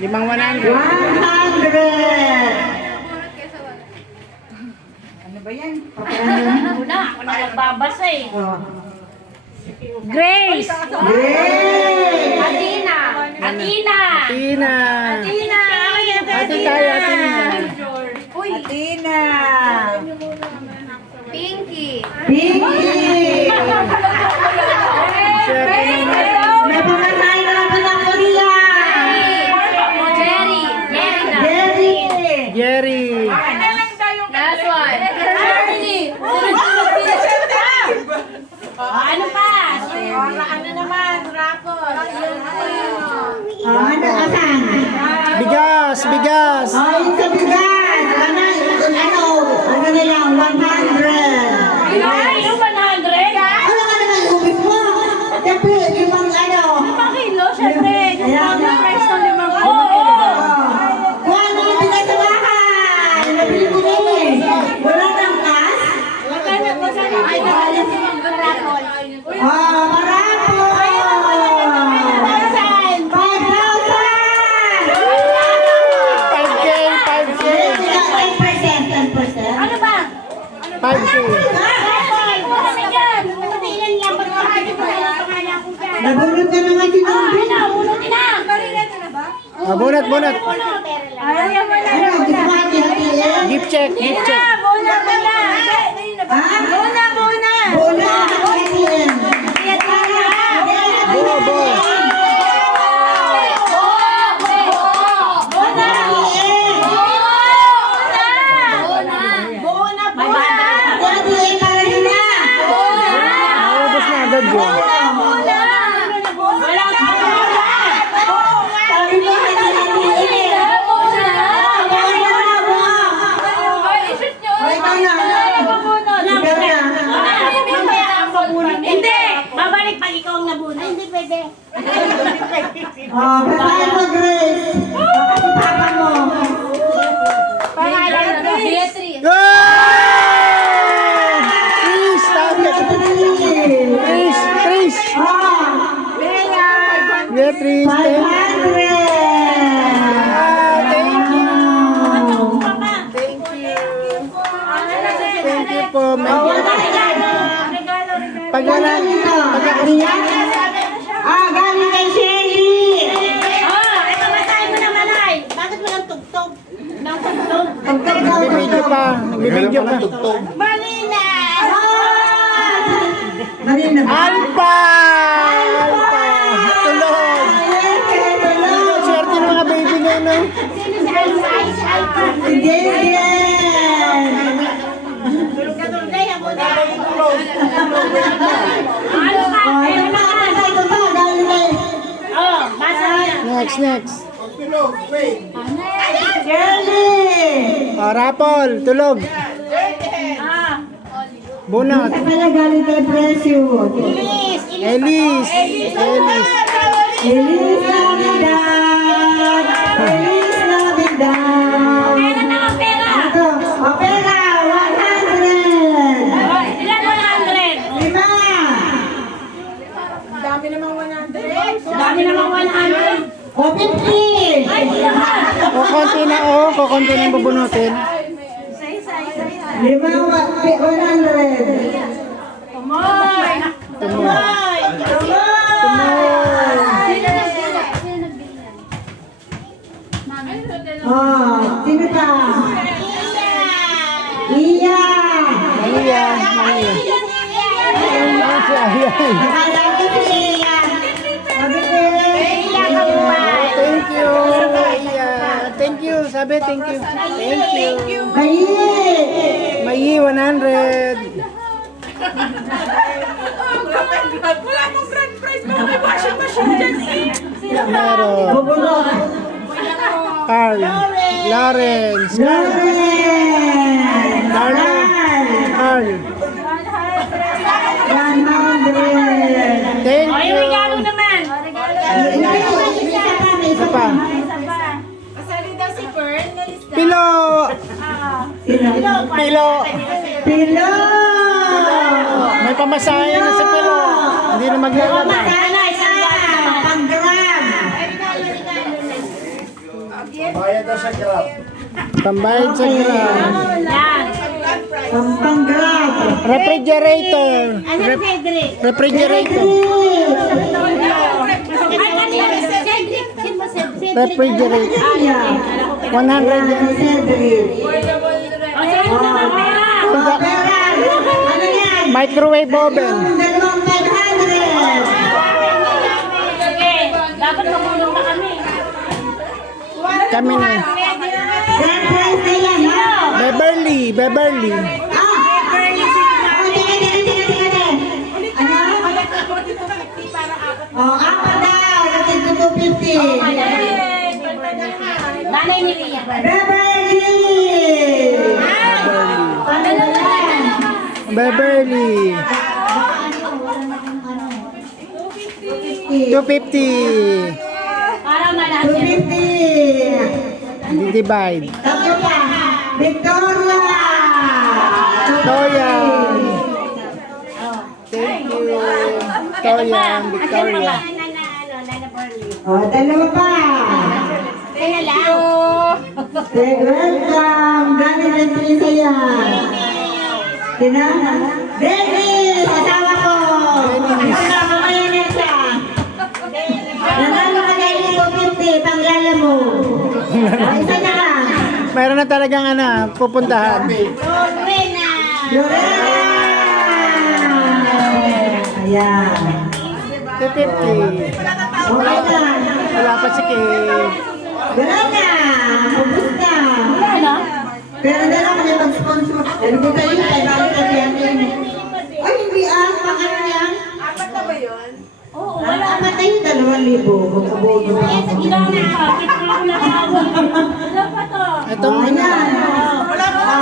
Limang 100. 100. Ano ba yan? Una, ako na nagbabasa eh. Oh. Grace! Grace! Athena! Athena! Tina. Athena! Ate tayo, Athena. Uy! Athena! Pinky! Pinky! May pamatay na ba ng Korea? Jerry! Jerry na! Jerry! Jerry. Last one! Harmony! Ano pa? Ano naman? Rapol! Ano asan? Bigas, bigas. Oh, yung sa bigas! Ano na lang, 100! Ay, yung 100? Ano ka naman ubis mo? Siyempre, limang ano? 5 kilo, syempre. Ayan. Price ng 5 kilo. Kung ano yung bigas sa bahay! Nabili mo na eh! Wala nang cash? Ay, nakalit si Mang Rapol. Oh, marapo! 5,000! 5K, 5K. 10%. Ano ba? 5K. Nabulot ka na nga si Nubi. Bunot, bunot. Ano, gusto mo hati-hatiin? Gift check, gift check. Ha? Bola, hati-hatiin. Bo, bo. Hati-hatiin para nila. Naubos na agad yun. Sabi mo, hati-hatiin. Ikaw na. Hindi! Babalik pag ikaw ang nabuna. Hindi pwede. Oh, babae mo, Grace. Baka si papa mo. Pangalan na Beatrice. Good! Chris, tawag. Chris, Chris. Oh, Beatrice, 500. thank you. Papa. Thank you. Thank you po. Pag wala, Galing kay Shelly. Ito masay mo naman ay. Bakit walang tugtog? Nang tugtog? nagbibideo pa. Nagbibideo pa. Malina! Marina ba? Alpha! Alpha! Tulog! Swerte ng mga baby na yun, no? Sino si Alpha? Si Alpha. Tulog ka tulog na yan. Alpha! Basa niya. Next, next. Shelly. Rapol, tulog. Bunot. Kaya galing kay Precious. Elise. Elise. Feliz Navidad! Feliz Navidad! Pera na ang pera. Ito, o pera, 100! Ilan 100? 5! Dami namang 100. O 50! Ay, di naman. Kukunti na, oh. Kukunti na yung bubunutin. 5, 100! Tumoy. Tumoy. Oh, sino ka? Iya! Maria. Maria. Ayan. Akala ko si Iya! Sabi ko, Thank you. Ayan. Thank you. Sabi, thank you. Thank you. Bayi! Mayi, 100. Wala akong grand prize. Baka may washing machine dyan eh. Meron. Bubulot! Carl. Lawrence. Lauren! Carl. Carl. 100! Thank Ay, you. regalo naman. Isa pa. Kasali daw si Pearl na lista. Pilo. Pilo. Pilo! May pamasahe na sa pilo. Hindi na maglalaba. Sana, isang gano'n naman. Pang-grab! Pambayad sa Grab. Pambayad sa Grab. Yan. Pampang-grab. Refrigerator. Ano, Cedric? Refrigerator. Ay, kanina, Cedric. Sino ba Cedric? Refrigerator. Ayan. 100 yan. Cedric. O, sige mo na mamaya. Pera. Ano yan? Microwave oven. Yung 2,500. Sige, dapat mamulong na kami. Kami na. Grand prize na yan, ha? Beverly. Beverly. Apat daw. Kasi 250. Nanay ni Pia. Beverly! Beverly. 250. Para malaki. 250. Divide. Tatlo pa. Victoria! Victoria. Thank you. Victoria. Victoria. Dalawa pa. Kaya lang. Welcome. Gani na pinisa yan. Sina? Dennis! Asawa ko! Asawa ko yan isa. Nanalo ka na yung 250. Panglala mo. Isa na lang. Mayroon na talagang pupuntahan. Lorena. Lorena! Ayan. 250. Okay na. Wala pa si Kay. Wala na. Ubus na. Wala na? Pero na lang may mag-sponsor. Pero di kayo, kaya bakit kasi yan yun. Ay, hindi pakano yan? Oo, Wala wala. ka tayo 2,000. Magkabuto pa ako. Ilang na. Kita ko lang nakawag. Wala pa to. Itong Ayan. Wala pa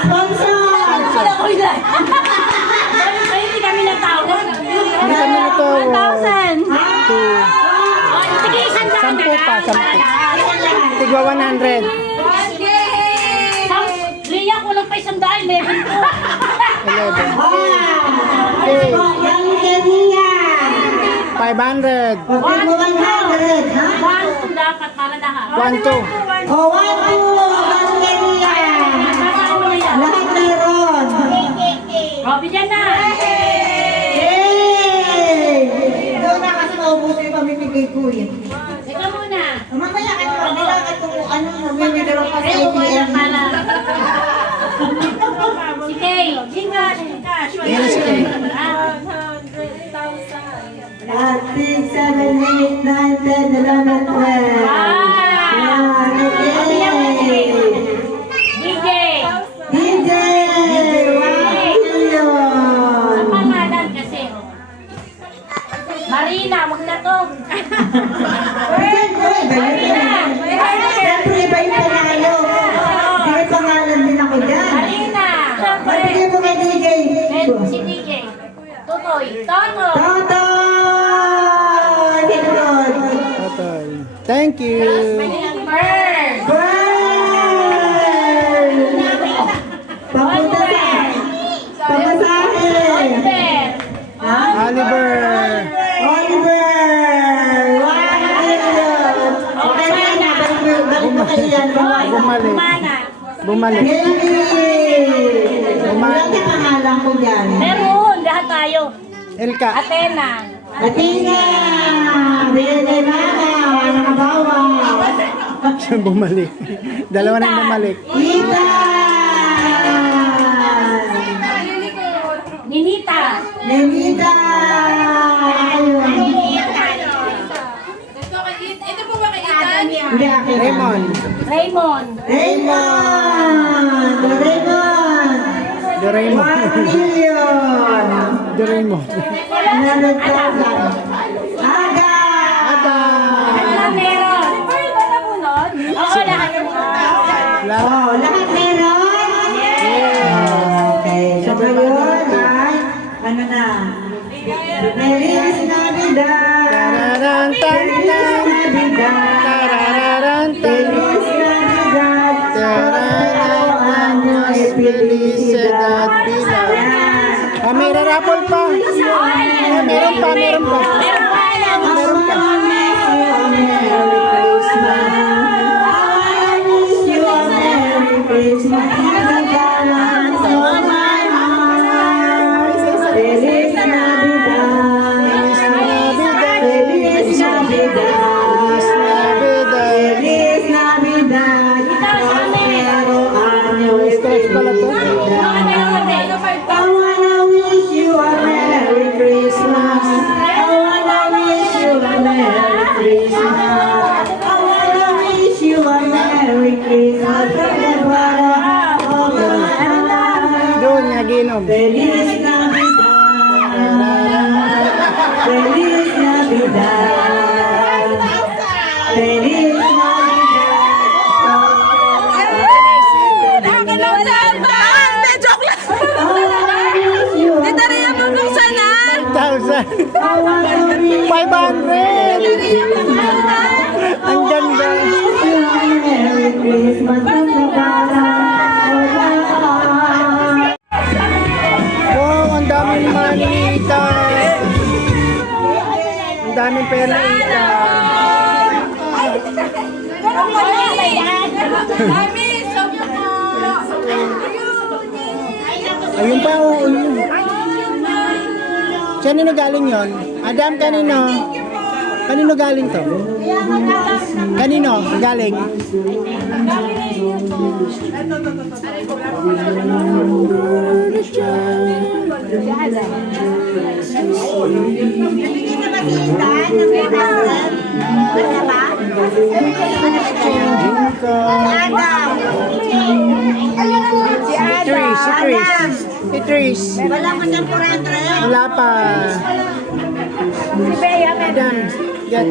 sponsor. Wala ko ilan. Ay, hindi kami natawag. Hindi kami natawag. 1,000. Two. Oh, sige, isang daan na 10 pa, lang. 10. Tigwa 100. Ria, kulang pa isang daan. 11 po. 11. Okay. Yang Kenya. 500. Okay mo 100, ha? 1, 2 dapat para lahat. 1, 2. O, 1, 2, Yang Kenya. Kasama mo yan. Lahat meron. O, bigyan na. Yay! Doon na kasi maubusin yung pamimigay ko eh. Ika muna. Mamaya ka naman nila at kung namimigay pa sa Ay, umaya ATM. para. Si Kay. Gcash. Yan na si Kay. At 6, 7, 8, 9, 10, 11, 12. Yan, okay. DJ. DJ! 1 million! Ang pangalan kasi. Marina, wag na to. Siyempre, iba yung panalo. May pangalan din ako dyan. Marina. Magbigay mo kay DJ. Si DJ. Tutoy. Toto. Toto! Tinod! Totoy. Thank you. Bird. Burn! Papunta sa pamasahe. Oliver. Oliver. Oliver! 1 million! Okay na, balik mo kayo yan. Bumalik. Mana. Bumalik. Wala ka pangalan ko dyan. Meron. Lahat tayo. Elka. Athena. Athena! Bigyan kay Mama! Wala ka bawa! Siya bumalik. Dalawa na yung bumalik. Ita! Ninita. Nenita! Ayun. Ito po ba kay Ethan? Hindi akin. Raymond. Raymond. Raymond! Raymond! Doraemon. 1 million! Doraemon. 100,000. Aga! Ada. Wala meron. Bird ba na bunod? Oo, lahat yung Oh, lahat meron? Okay. So ngayon ay, ano na? Feliz Navidad! Tararan, tan, tan. Feliz Navidad! Tararan, tan. Feliz Navidad! Tararan, años, felicidad, bila. Ah, may rarapol pa. Ah, meron pa, meron pa. Meron pa. Meron pa. Merry Christmas. I wanna wish you a Merry Christmas from the bottom of my heart. Doon, naginom. Feliz Navidad. Feliz Navidad. Feliz Nakakalawalaan ba? Hindi, joke lang. Tita Rhea, mabuksan na. 1,000. 500. Ang ganda. Merry Christmas from the bottom of my heart. Wow, ang daming manita. Ang daming pera ita. Mami, sabi ko. Ayun pa, oo, yun. Kanino galing yon? Adam, kanino? Kanino galing to? Kanino galing? Changing ko. Si Tris. Wala mo siyang purento. Wala pa. Si Bea, Adam, get.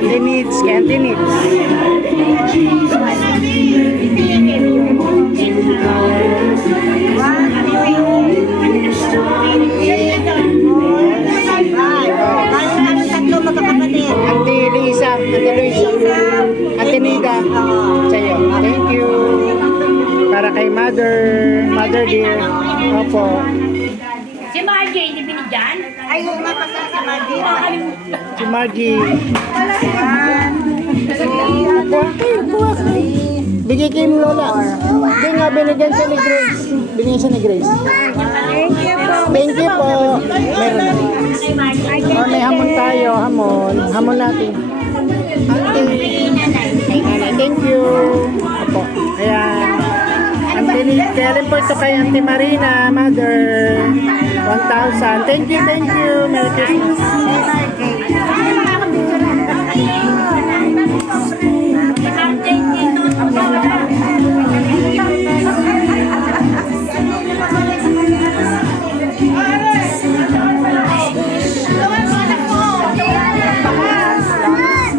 Candy needs. Auntie Lisa, Auntie Nida, sa'yo. Thank you. Para kay Mother dear. Opo. Si Margie, hindi binigyan? Ay, yung mapasa si Margie. Si Margie. Upo ako. Bigay kay mo, Lola. Hindi nga, binigyan siya ni Grace. Binigyan siya ni Grace. Thank you po. Meron na. Oh, may hamon tayo. Hamon natin. Auntie. Thank you. Opo. Ayan. Kaya rin po ito kay Auntie Marina, Mother. 1,000. Thank you. Merry Christmas.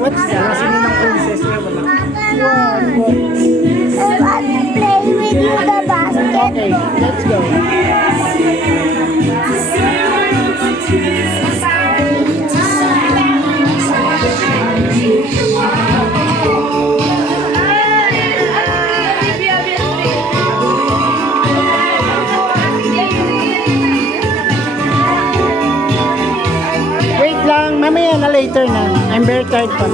What's that? Sino ng princess? Okay, let's go. Wait lang, mamaya na later na. I'm very tired pa.